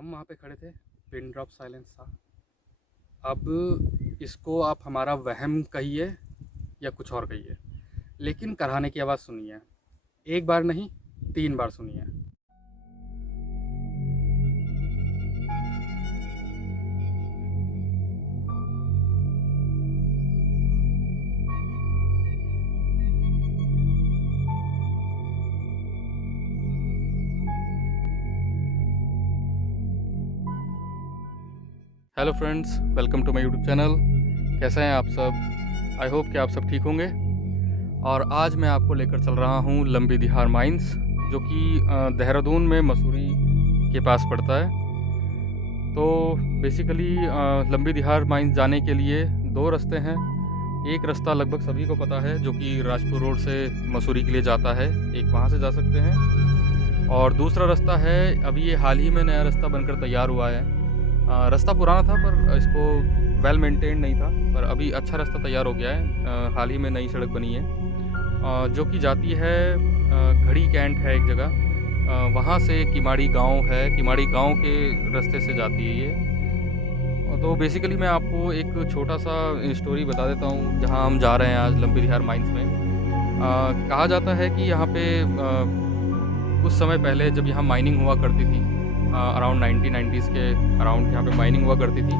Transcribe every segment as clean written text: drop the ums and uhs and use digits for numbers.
हम वहाँ पे खड़े थे, पिन ड्रॉप साइलेंस था। अब इसको आप हमारा वहम कहिए या कुछ और कहिए, लेकिन कराने की आवाज़ सुनी है। एक बार नहीं, 3 बार सुनी है। Hello friends, welcome to my YouTube channel. कैसे हैं आप सब? आई होप कि आप सब ठीक होंगे। और आज मैं आपको लेकर चल रहा हूँ लंबी दिहार माइंस, जो कि देहरादून में मसूरी के पास पड़ता है। तो बेसिकली लंबी दिहार माइंस जाने के लिए 2 रास्ते हैं। एक रास्ता लगभग सभी को पता है, जो कि राजपुर रोड से मसूरी के लिए जाता है, एक वहाँ से जा सकते हैं। और दूसरा रास्ता है, अभी ये हाल ही में नया रास्ता बनकर तैयार हुआ है। रास्ता पुराना था पर इसको वेल मेंटेन नहीं था, पर अभी अच्छा रास्ता तैयार हो गया है। हाल ही में नई सड़क बनी है, जो कि जाती है घड़ी कैंट है एक जगह, वहाँ से किमाड़ी गांव है, किमाड़ी गांव के रास्ते से जाती है ये। तो बेसिकली मैं आपको एक छोटा सा स्टोरी बता देता हूँ, जहाँ हम जा रहे हैं आज लंबी दिहार माइंस में। कहा जाता है कि यहाँ पे कुछ समय पहले जब यहाँ माइनिंग हुआ करती थी, अराउंड 1990s के अराउंड यहाँ पे माइनिंग हुआ करती थी,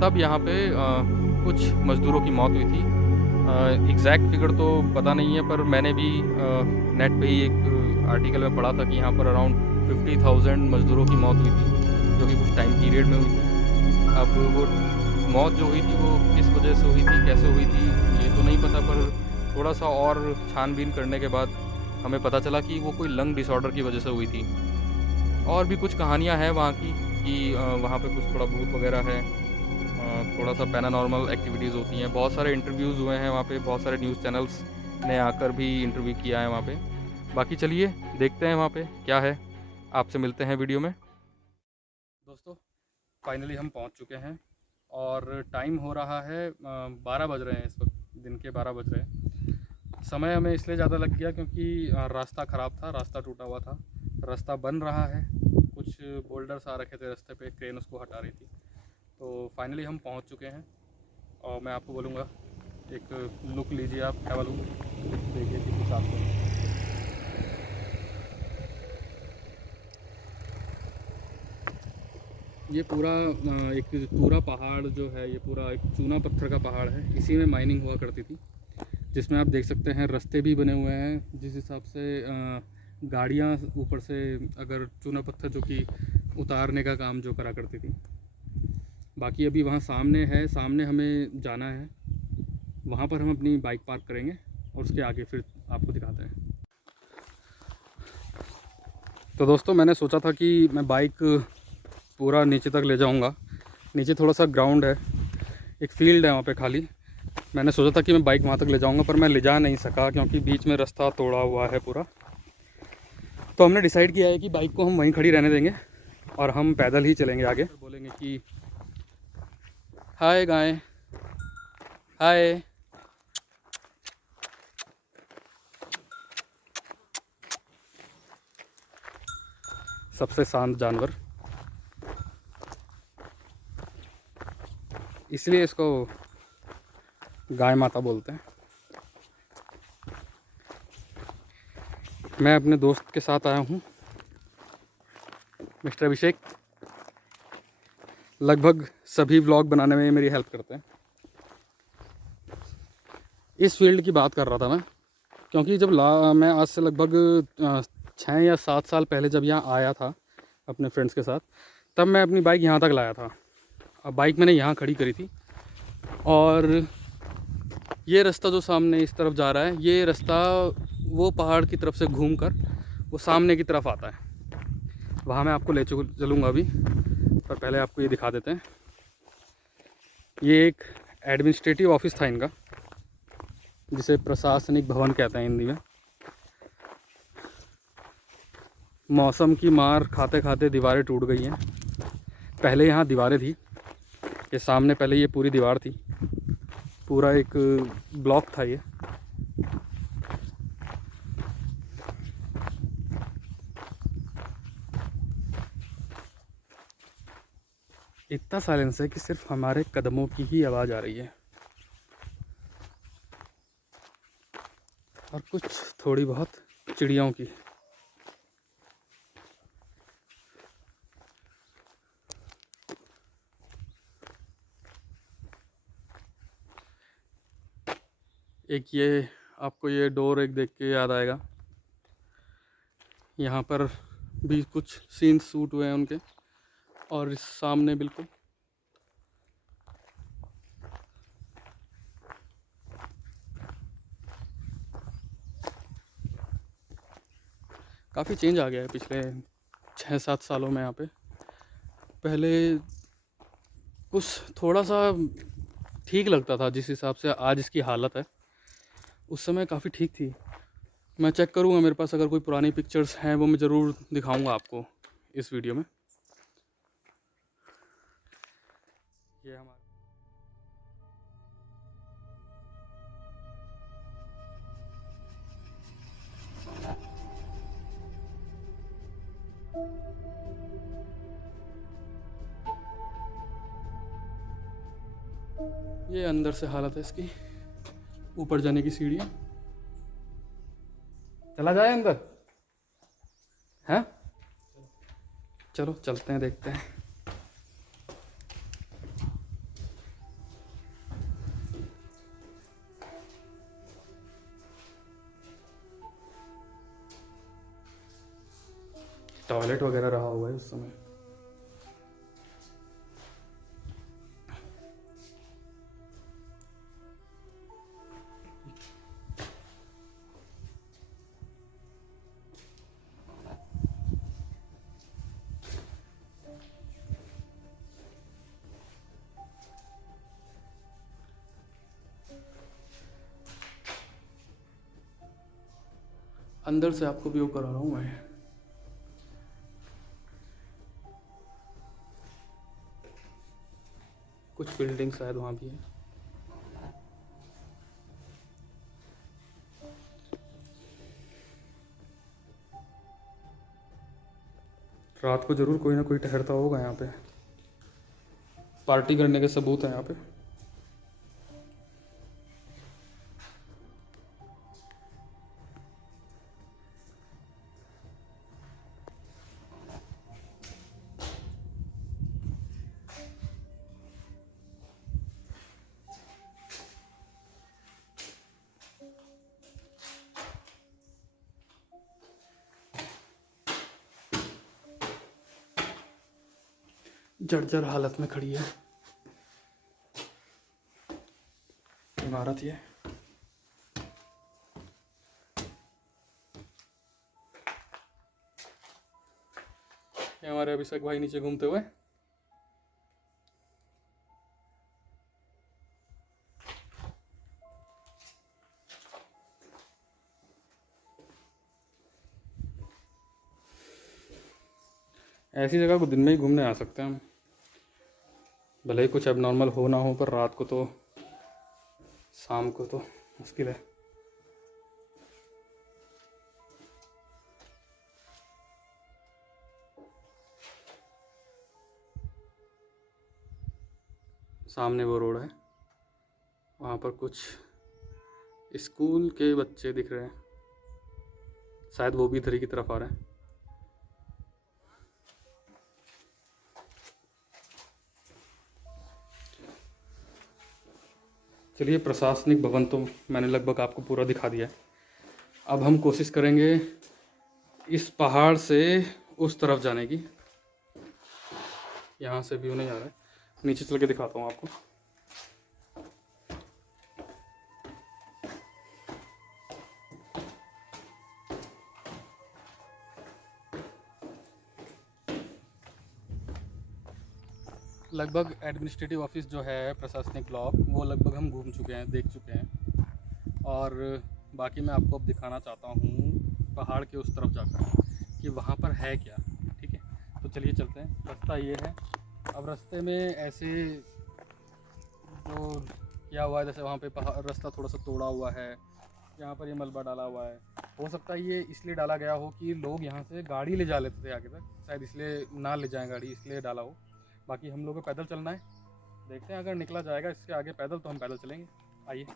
तब यहाँ पे कुछ मज़दूरों की मौत हुई थी। एग्जैक्ट फिगर तो पता नहीं है, पर मैंने भी नेट पे ही एक आर्टिकल में पढ़ा था कि यहाँ पर अराउंड 50,000 मज़दूरों की मौत हुई थी, जो कि कुछ टाइम पीरियड में हुई थी। अब वो मौत जो हुई थी वो किस वजह से हुई थी, कैसे हुई थी, ये तो नहीं पता, पर थोड़ा-सा और छानबीन करने के बाद हमें पता चला कि वो कोई लंग डिसऑर्डर की वजह से हुई थी। और भी कुछ कहानियाँ हैं वहाँ की कि वहाँ पे कुछ थोड़ा भूत वगैरह है, थोड़ा-सा पैरानॉर्मल एक्टिविटीज़ होती हैं। बहुत सारे इंटरव्यूज़ हुए हैं वहाँ पे, बहुत सारे न्यूज़ चैनल्स ने आकर भी इंटरव्यू किया है वहाँ पे। बाकी चलिए देखते हैं वहाँ पे क्या है, आपसे मिलते हैं वीडियो में। दोस्तों, फाइनली हम पहुँच चुके हैं और टाइम हो रहा है 12 बज रहे हैं इस वक्त, दिन के 12 बज रहे हैं। समय हमें इसलिए ज़्यादा लग गया क्योंकि रास्ता ख़राब था, रास्ता टूटा हुआ था, रास्ता बन रहा है, कुछ बोल्डर्स आ रखे थे रास्ते पे, क्रेन उसको हटा रही थी। तो फाइनली हम पहुंच चुके हैं और मैं आपको बोलूँगा, एक लुक लीजिए आप, हैव अ लुक, देखिए किस हिसाब से। ये पूरा एक पूरा पहाड़ जो है, ये पूरा एक चूना पत्थर का पहाड़ है, इसी में माइनिंग हुआ करती थी। जिसमें आप देख सकते हैं रास्ते भी बने हुए हैं, जिस हिसाब से गाड़ियाँ ऊपर से अगर चूना पत्थर जो कि उतारने का काम जो करा करती थी। बाकी अभी वहाँ सामने है, सामने हमें जाना है, वहाँ पर हम अपनी बाइक पार्क करेंगे और उसके आगे फिर आपको दिखाते हैं। तो दोस्तों, मैंने सोचा था कि मैं बाइक पूरा नीचे तक ले जाऊँगा। नीचे थोड़ा सा ग्राउंड है, एक फील्ड है वहाँ पे खाली। मैंने सोचा था कि मैं बाइक वहाँ तक ले जाऊँगा, पर मैं ले जा नहीं सका क्योंकि बीच में रास्ता तोड़ा हुआ है पूरा। तो हमने डिसाइड किया है कि बाइक को हम वहीं खड़ी रहने देंगे और हम पैदल ही चलेंगे आगे। बोलेंगे कि हाय गाय, हाय। सबसे शांत जानवर, इसलिए इसको गाय माता बोलते हैं। मैं अपने दोस्त के साथ आया हूँ, मिस्टर अभिषेक। लगभग सभी व्लॉग बनाने में मेरी हेल्प करते हैं। इस फील्ड की बात कर रहा था मैं, क्योंकि जब मैं आज से लगभग 6 या 7 साल पहले जब यहाँ आया था अपने फ्रेंड्स के साथ, तब मैं अपनी बाइक यहाँ तक लाया था। अब बाइक मैंने यहाँ खड़ी करी थी और ये रास्ता जो सामने इस तरफ जा रहा है, ये रास्ता वो पहाड़ की तरफ से घूमकर वो सामने की तरफ आता है। वहाँ मैं आपको ले चलूँगा अभी, पर पहले आपको ये दिखा देते हैं। ये एक एडमिनिस्ट्रेटिव ऑफिस था इनका, जिसे प्रशासनिक भवन कहते हैं हिंदी में। मौसम की मार खाते खाते दीवारें टूट गई हैं। पहले यहाँ दीवारें थी, ये सामने पहले ये पूरी दीवार थी, पूरा एक ब्लॉक था ये। इतना साइलेंस है कि सिर्फ हमारे कदमों की ही आवाज़ आ रही है और कुछ थोड़ी बहुत चिड़ियों की। एक ये आपको ये डोर एक देख के याद आएगा, यहाँ पर भी कुछ सीन्स शूट हुए हैं उनके। और इस सामने बिल्कुल काफ़ी चेंज आ गया है पिछले 6-7 सालों में यहाँ पे। पहले कुछ थोड़ा सा ठीक लगता था, जिस हिसाब से आज इसकी हालत है उस समय काफ़ी ठीक थी। मैं चेक करूँगा, मेरे पास अगर कोई पुरानी पिक्चर्स हैं वो मैं ज़रूर दिखाऊंगा आपको इस वीडियो में। ये हमारा ये अंदर से हालत है इसकी, ऊपर जाने की सीढ़ियाँ। चला जाए अंदर, हैं? चलो चलते हैं, देखते हैं। टॉयलेट वगैरह रहा हुआ है उस समय। अंदर से आपको व्यू करा रहा हूँ मैं। कुछ बिल्डिंग शायद वहाँ भी है। रात को ज़रूर कोई ना कोई ठहरता होगा यहाँ पे, पार्टी करने के सबूत हैं यहाँ पे। जर्जर हालत में खड़ी है इमारत ये। हमारे अभिषेक भाई नीचे घूमते हुए। ऐसी जगह को दिन में ही घूमने आ सकते हैं हम, भले ही कुछ अब नॉर्मल हो ना हो, पर रात को तो, शाम को तो मुश्किल है। सामने वो रोड है, वहाँ पर कुछ स्कूल के बच्चे दिख रहे हैं, शायद वो भी इधर ही की तरफ आ रहे हैं। चलिए, प्रशासनिक भवन तो मैंने लगभग आपको पूरा दिखा दिया है। अब हम कोशिश करेंगे इस पहाड़ से उस तरफ जाने की। यहाँ से व्यू नहीं आ रहा है, नीचे चल के दिखाता हूँ आपको। लगभग एडमिनिस्ट्रेटिव ऑफिस जो है, प्रशासनिक ब्लॉक, वो लगभग हम घूम चुके हैं, देख चुके हैं। और बाकी मैं आपको अब दिखाना चाहता हूँ पहाड़ के उस तरफ जाकर कि वहाँ पर है क्या। ठीक है, तो चलिए चलते हैं। रास्ता ये है। अब रास्ते में ऐसे जो किया हुआ है, जैसे वहाँ पे रास्ता थोड़ा सा तोड़ा हुआ है, यहाँ पर ये मलबा डाला हुआ है। हो सकता है ये इसलिए डाला गया हो कि लोग यहाँ से गाड़ी ले जा लेते थे आगे तक, शायद इसलिए ना ले जाएं गाड़ी, इसलिए डाला हो। बाकी हम लोग को पैदल चलना है। देखते हैं अगर निकला जाएगा इसके आगे पैदल तो हम पैदल चलेंगे। आइए।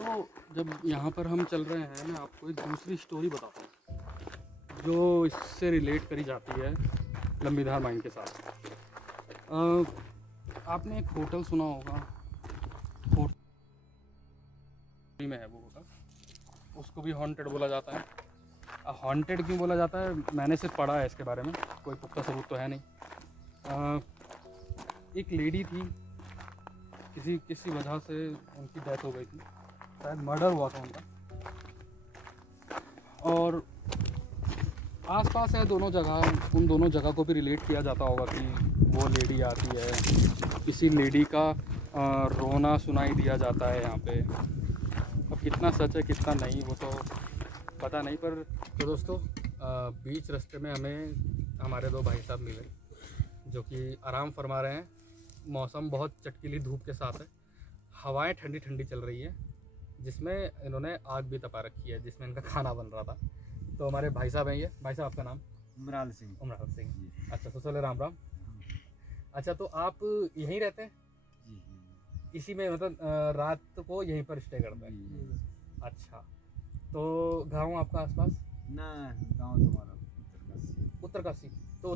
तो जब यहाँ पर हम चल रहे हैं, मैं आपको एक दूसरी स्टोरी बताता हूँ जो इससे रिलेट करी जाती है लंबीधार माइन के साथ। आपने एक होटल सुना होगा, होटल में है वो होटल, उसको भी हॉन्टेड बोला जाता है। हॉन्टेड क्यों बोला जाता है, मैंने सिर्फ पढ़ा है इसके बारे में, कोई पुख्ता सबूत तो है नहीं। एक लेडी थी, किसी वजह से उनकी डेथ हो गई थी, शायद मर्डर हुआ था उनका, और आसपास है दोनों जगह, उन दोनों जगह को भी रिलेट किया जाता होगा कि वो लेडी आती है, किसी लेडी का रोना सुनाई दिया जाता है यहाँ पे। अब कितना सच है कितना नहीं वो तो पता नहीं, पर तो दोस्तों बीच रास्ते में हमें हमारे दो भाई साहब मिले जो कि आराम फरमा रहे हैं। मौसम बहुत चटकीली धूप के साथ है, हवाएं ठंडी ठंडी चल रही है, जिसमें इन्होंने आग भी तपा रखी है जिसमें इनका खाना बन रहा था। तो हमारे भाई साहब हैं ये। भाई साहब आपका नाम? उमराल सिंह। उमराल सिंह, अच्छा। तो चले राम राम। अच्छा, तो आप यहीं रहते हैं? जी। इसी में मतलब रात को यहीं पर स्टे करते हैं? अच्छा, तो गांव आपका आसपास? ना, गांव तुम्हारा उत्तरकाशी। उत्तरकाशी? तो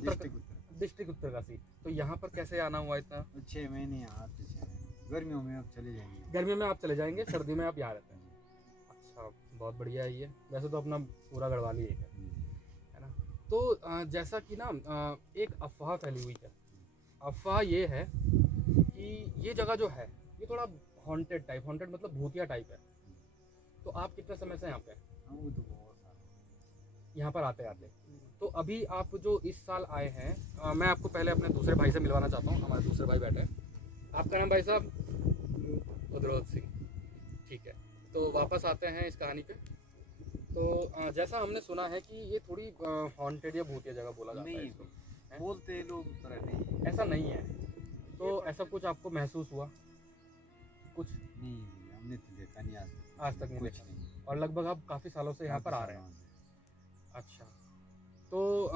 डिस्ट्रिक्ट उत्तरकाशी। तो यहाँ पर कैसे आना हुआ इतना? 6 महीने आते, 6 महीने। गर्मियों में आप चले जाएंगे? गर्मियों में आप चले जाएंगे, सर्दी में आप यहाँ रहते हैं। अच्छा, बहुत बढ़िया है ये। वैसे तो अपना पूरा गढ़वाल ही है ना। तो जैसा कि ना एक अफवाह फैली हुई है। अफवाह ये है कि ये जगह जो है ये थोड़ा हॉन्टेड टाइप, हॉन्टेड मतलब भूतिया टाइप है। तो आप कितने समय से यहाँ पे? वो तो बहुत सारा यहाँ पर आते आते। तो अभी आप जो इस साल आए हैं, मैं आपको पहले अपने दूसरे भाई से मिलवाना चाहता हूँ। हमारे दूसरे भाई बैठे हैं। आपका नाम भाई साहब? उद्रोत सिंह, ठीक है। तो वापस आते हैं इस कहानी पे। तो जैसा हमने सुना है कि ये थोड़ी हॉन्टेड या भूतिया जगह बोला जाता है इसको, बोलते लोग, पर नहीं, ऐसा नहीं है। तो ऐसा कुछ आपको महसूस हुआ? कुछ नहीं, हमने तो देखा नहीं आज तक नहीं कुछ देखा। नहीं। और लगभग आप काफ़ी सालों से यहाँ पर आ रहे हैं? अच्छा, तो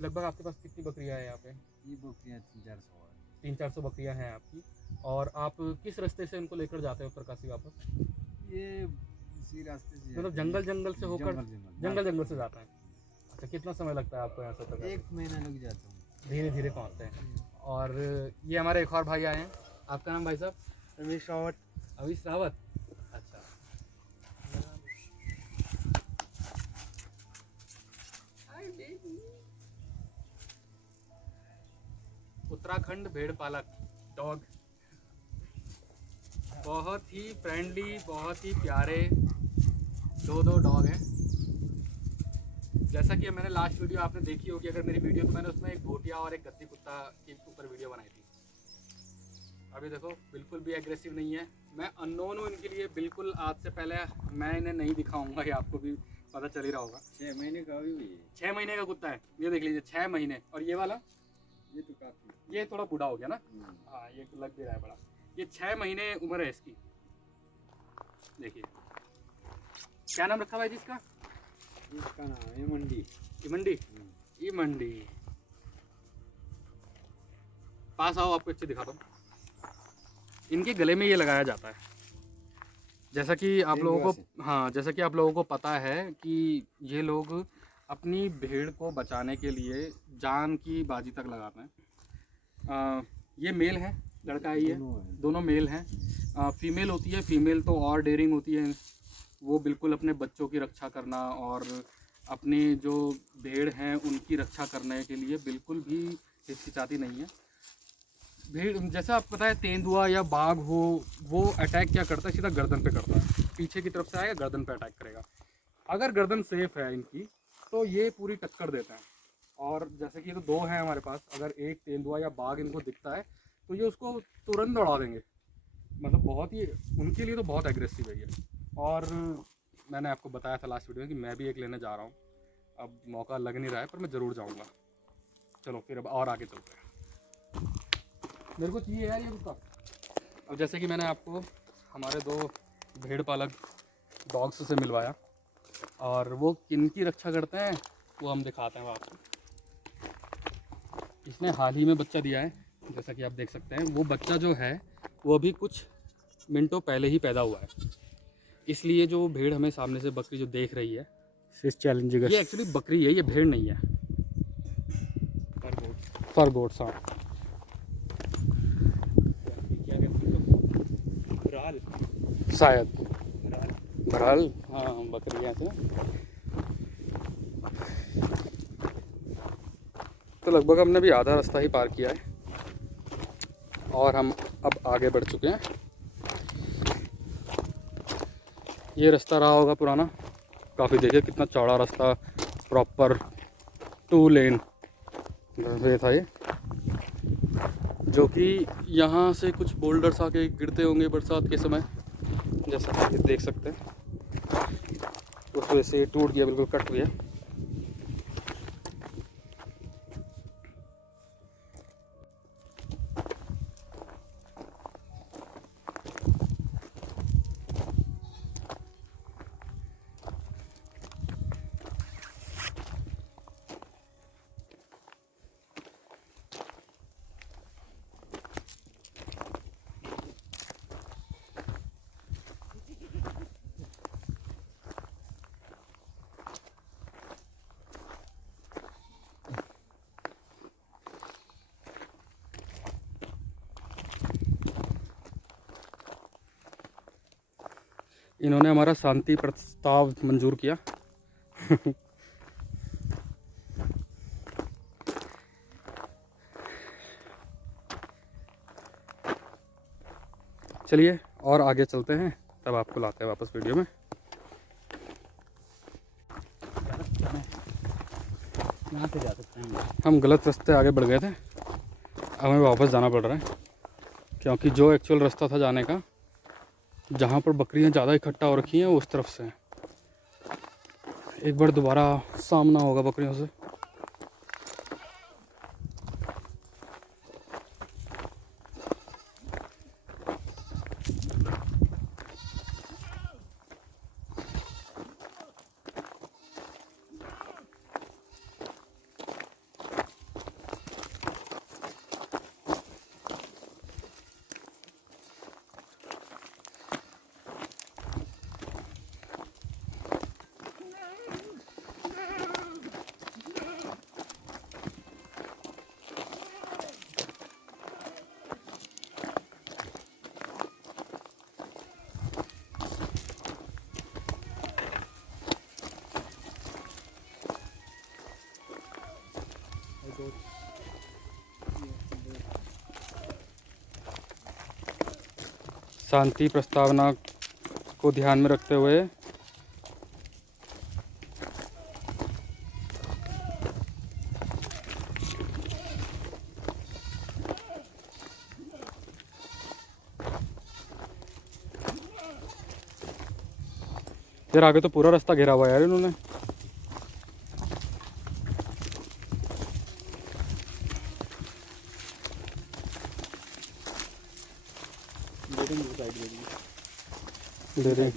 लगभग आपके पास कितनी बकरियाँ हैं यहाँ पे? ये बकरियाँ 300-400 है। 300-400 बकरियाँ हैं आपकी। और आप किस रास्ते से इनको लेकर जाते हैं उत्तरकाशी वापस? ये इसी रास्ते से मतलब जंगल से होकर? जंगल से जाता है। अच्छा, कितना समय लगता है आपको यहाँ से उत्तरकाशी? 1 महीना लग जाता हूँ। धीरे धीरे पहुँचते हैं। और ये हमारे एक और भाई आए हैं। आपका नाम भाई साहब? रमेश रावत। अविश रावत, अच्छा। उत्तराखंड भेड़ पालक डॉग, बहुत ही फ्रेंडली, बहुत ही प्यारे दो डॉग हैं। जैसा कि मैंने लास्ट वीडियो आपने देखी होगी अगर मेरी वीडियो, तो मैंने उसमें एक भोटिया और एक गद्दी कुत्ता के ऊपर वीडियो बनाई थी। अभी देखो बिल्कुल भी एग्रेसिव नहीं है। मैं अननोन हूँ इनके लिए बिल्कुल। आज से पहले मैं इन्हें नहीं दिखाऊंगा, ये आपको भी पता चल ही रहा होगा। 6 महीने का भी है। 6 महीने का कुत्ता है, ये देख लीजिए, 6 महीने। और ये वाला, ये तो काफी, ये थोड़ा बूढ़ा हो गया ना। हाँ, ये लग भी रहा है बड़ा। ये 6 महीने उम्र है इसकी। देखिए, क्या नाम रखा हुआ है जिसका? इसका नाम है मंडी। इमंडी? इमंडी। पास आओ, आपको अच्छे दिखाता हूँ। इनके गले में ये लगाया जाता है, जैसा कि आप लोगों को, हाँ, जैसा कि आप लोगों को पता है कि ये लोग अपनी भेड़ को बचाने के लिए जान की बाजी तक लगाते हैं। ये मेल है, लड़का है, ये दोनों मेल हैं। फीमेल होती है, फीमेल तो और डेयरिंग होती है। वो बिल्कुल अपने बच्चों की रक्षा करना और अपनी जो भेड़ हैं उनकी रक्षा करने के लिए बिल्कुल भी हिचकिचाती नहीं है। भेड़, जैसा आप पता है तेंदुआ या बाघ हो, वो अटैक क्या करता है, सीधा गर्दन पे करता है। पीछे की तरफ से आएगा, गर्दन पे अटैक करेगा। अगर गर्दन सेफ है इनकी तो ये पूरी टक्कर देते हैं। और जैसे कि ये तो 2 हैं हमारे पास, अगर एक तेंदुआ या बाघ इनको दिखता है तो ये उसको तुरंत दौड़ा देंगे। मतलब बहुत ही, उनके लिए तो बहुत एग्रेसिव है ये। और मैंने आपको बताया था लास्ट वीडियो में कि मैं भी एक लेने जा रहा हूँ। अब मौका लग नहीं रहा है पर मैं ज़रूर जाऊँगा। चलो फिर अब और आगे चलते हैं। मेरे को चाहिए यार ये कुत्ता। अब जैसे कि मैंने आपको हमारे 2 भेड़ पालक डॉग्स से मिलवाया, और वो किन की रक्षा करते हैं वो हम दिखाते हैं आपको। इसने हाल ही में बच्चा दिया है, जैसा कि आप देख सकते हैं। वो बच्चा जो है वो अभी कुछ मिनटों पहले ही पैदा हुआ है, इसलिए जो भेड़ हमें सामने से बकरी जो देख रही है, ये एक्चुअली बकरी है, ये भेड़ नहीं है। फरगोट्स, हाँ। शायद बहरहाल, हाँ बकरियाँ थे। तो लगभग हमने भी आधा रास्ता ही पार किया है और हम अब आगे बढ़ चुके हैं। ये रास्ता रहा होगा पुराना, काफ़ी। देखिए कितना चौड़ा रास्ता, प्रॉपर 2 लेन वे था ये, जो कि यहाँ से कुछ बोल्डर्स आके गिरते होंगे बरसात के समय, जैसा कि आप देख सकते हैं। उस वजह से टूट गया, बिल्कुल कट गया। इन्होंने हमारा शांति प्रस्ताव मंजूर किया। चलिए और आगे चलते हैं, तब आपको लाते हैं वापस वीडियो में। यहाँ से जा सकते हैं हम गलत रास्ते आगे बढ़ गए थे, अब हमें वापस जाना पड़ रहा है, क्योंकि जो एक्चुअल रास्ता था जाने का, जहाँ पर बकरियाँ ज़्यादा इकट्ठा हो रखी हैं, उस तरफ से एक बार दोबारा सामना होगा बकरियों से। शांति प्रस्तावना को ध्यान में रखते हुए यार, आगे तो पूरा रास्ता घेरा हुआ है यार इन्होंने। दे दे।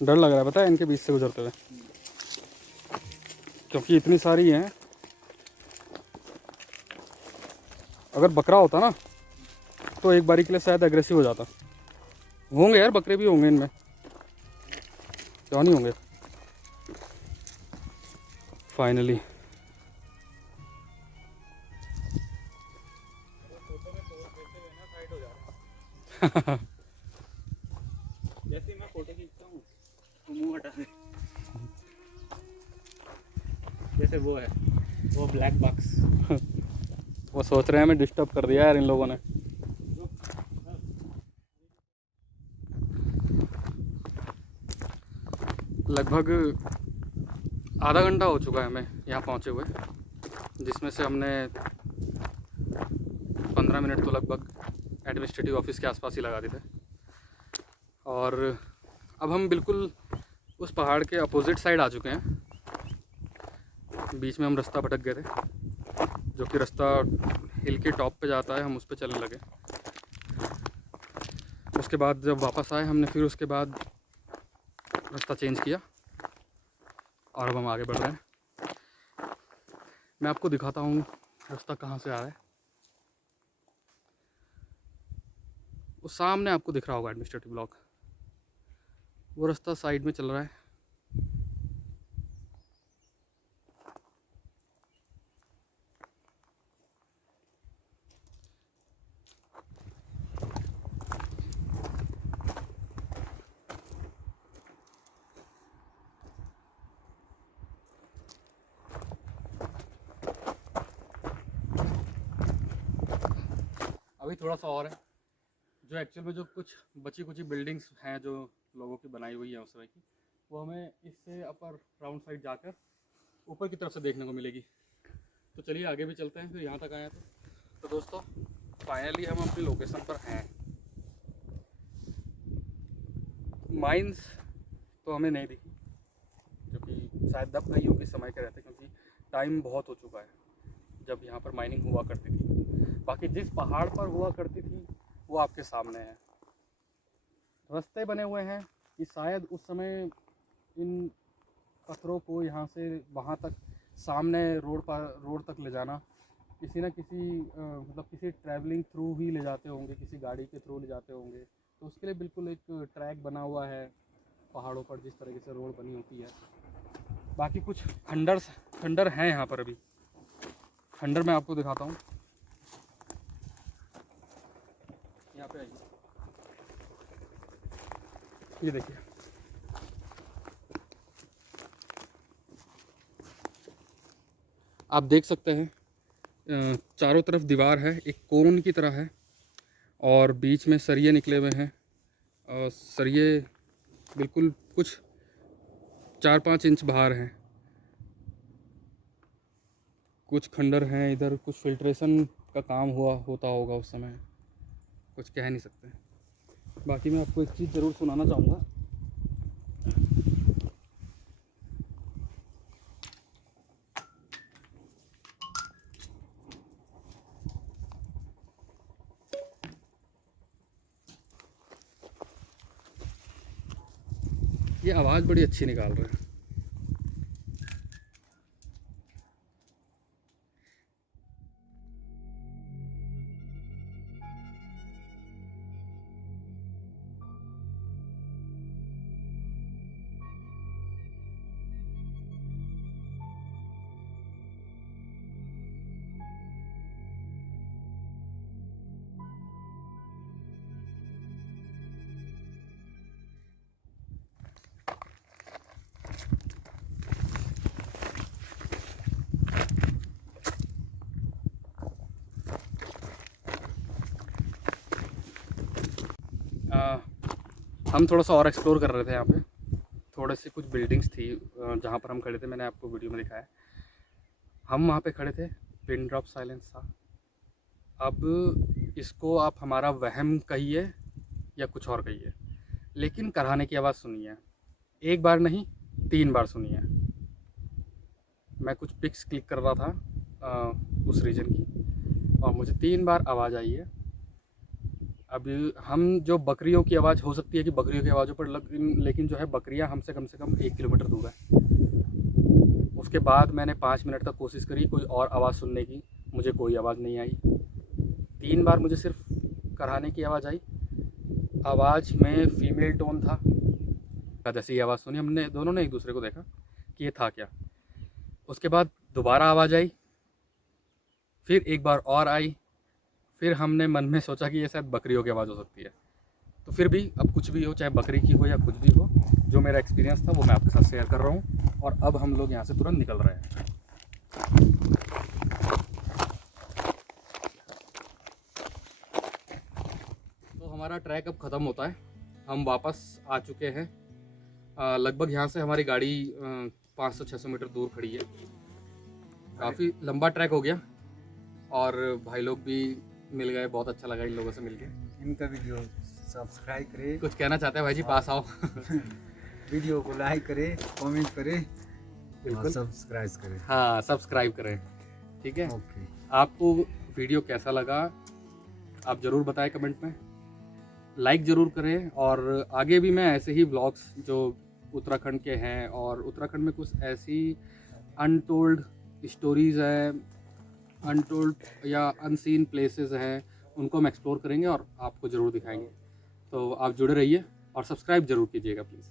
डर लग रहा है पता है इनके बीच से गुजरते हुए, क्योंकि इतनी सारी हैं। अगर बकरा होता ना तो एक बारी के लिए शायद एग्रेसिव हो जाता। होंगे यार, बकरे भी होंगे इनमें, क्यों नहीं होंगे। फाइनली जैसे मैं फोटो खींचता हूँ तो मुंह हटा दे। जैसे वो है, वो ब्लैक बॉक्स। वो सोच रहे हैं हमें डिस्टर्ब कर दिया यार इन लोगों ने। लगभग आधा घंटा हो चुका है हमें यहाँ पहुँचे हुए, जिसमें से हमने 15 मिनट तो लगभग एडमिनिस्ट्रेटिव ऑफिस के आसपास ही लगा दिए थे। और अब हम बिल्कुल उस पहाड़ के अपोजिट साइड आ चुके हैं। बीच में हम रास्ता भटक गए थे, जो कि रास्ता हिल के टॉप पे जाता है, हम उस पर चलने लगे। उसके बाद जब वापस आए हमने फिर उसके बाद रास्ता चेंज किया और अब हम आगे बढ़ रहे हैं। मैं आपको दिखाता हूँ रास्ता कहाँ से आ रहा है। वो सामने आपको दिख रहा होगा एडमिनिस्ट्रेटिव ब्लॉक, वो रास्ता साइड में चल रहा है। अभी थोड़ा सा और है, जो एक्चुअल में जो कुछ बची कुची बिल्डिंग्स हैं जो लोगों की बनाई हुई है उस तरह की, वो हमें इससे अपर राउंड साइड जाकर ऊपर की तरफ से देखने को मिलेगी। तो चलिए आगे भी चलते हैं, फिर यहाँ तक आए तो दोस्तों फाइनली हम अपनी लोकेशन पर हैं। माइंस तो हमें नहीं दिखी, क्योंकि शायद दब गई होगी समय के रहते, क्योंकि टाइम बहुत हो चुका है जब यहाँ पर माइनिंग हुआ करती थी। बाकी जिस पहाड़ पर हुआ करती थी वो आपके सामने है। रास्ते बने हुए हैं कि शायद उस समय इन पत्थरों को यहाँ से वहाँ तक सामने रोड तक ले जाना किसी न किसी मतलब किसी ट्रैवलिंग थ्रू ही ले जाते होंगे, किसी गाड़ी के थ्रू ले जाते होंगे। तो उसके लिए बिल्कुल एक ट्रैक बना हुआ है पहाड़ों पर, जिस तरीके से रोड बनी होती है। बाकी कुछ खंडर हैं यहाँ पर। अभी खंडर मैं आपको दिखाता हूँ, यहाँ पे आइए, ये देखिए। आप देख सकते हैं चारों तरफ दीवार है, एक कोन की तरह है, और बीच में सरिये निकले हुए हैं। और सरिये बिल्कुल कुछ 4-5 इंच बाहर हैं। कुछ खंडर हैं इधर, कुछ फिल्ट्रेशन का काम होता होगा उस समय, कुछ कह नहीं सकते। बाकी मैं आपको एक चीज़ ज़रूर सुनाना चाहूँगा। ये आवाज़ बड़ी अच्छी निकाल रहा है। हम थोड़ा सा और एक्सप्लोर कर रहे थे यहाँ पे। थोड़े से कुछ बिल्डिंग्स थी जहाँ पर हम खड़े थे, मैंने आपको वीडियो में दिखाया। हम वहाँ पे खड़े थे, पिन ड्रॉप साइलेंस था। अब इसको आप हमारा वहम कहिए या कुछ और कहिए, लेकिन कराने की आवाज़ सुनी है। एक बार नहीं 3 बार सुनी है। मैं कुछ पिक्स क्लिक कर रहा था उस रीजन की, और मुझे 3 बार आवाज़ आई है। अभी हम जो बकरियों की आवाज़ हो सकती है कि बकरियों की आवाज़ों पर लेकिन जो है बकरियां हमसे कम से कम 1 किलोमीटर दूर है। उसके बाद मैंने 5 मिनट तक कोशिश करी कोई और आवाज़ सुनने की, मुझे कोई आवाज़ नहीं आई। 3 बार मुझे सिर्फ कराने की आवाज़ आई। आवाज़ में फीमेल टोन था। जैसे ही आवाज़ सुनी, हमने दोनों ने एक दूसरे को देखा कि ये था क्या। उसके बाद दोबारा आवाज़ आई, फिर एक बार और आई। फिर हमने मन में सोचा कि ये शायद बकरियों की आवाज़ हो सकती है। तो फिर भी अब कुछ भी हो, चाहे बकरी की हो या कुछ भी हो, जो मेरा एक्सपीरियंस था वो मैं आपके साथ शेयर कर रहा हूँ। और अब हम लोग यहाँ से तुरंत निकल रहे हैं। हमारा ट्रैक अब ख़त्म होता है, हम वापस आ चुके हैं। लगभग यहाँ से हमारी गाड़ी 500-600 मीटर दूर खड़ी है। काफ़ी लंबा ट्रैक हो गया और भाई लोग भी मिल गए, बहुत अच्छा लगा इन लोगों से मिलके। इनका वीडियो सब्सक्राइब करें, कुछ कहना चाहते हैं भाई जी? पास आओ। वीडियो को लाइक करें, कमेंट करें, बिल्कुल सब्सक्राइब करें। हाँ, सब्सक्राइब करें, ठीक है। ओके, आपको वीडियो कैसा लगा आप ज़रूर बताएं कमेंट में, लाइक ज़रूर करें। और आगे भी मैं ऐसे ही ब्लॉग्स जो उत्तराखंड के हैं और उत्तराखंड में कुछ ऐसी अनटोल्ड स्टोरीज़ हैं, अनटोल्ड या अनसीन प्लेसेस हैं, उनको हम एक्सप्लोर करेंगे और आपको ज़रूर दिखाएंगे। तो आप जुड़े रहिए और सब्सक्राइब ज़रूर कीजिएगा प्लीज़।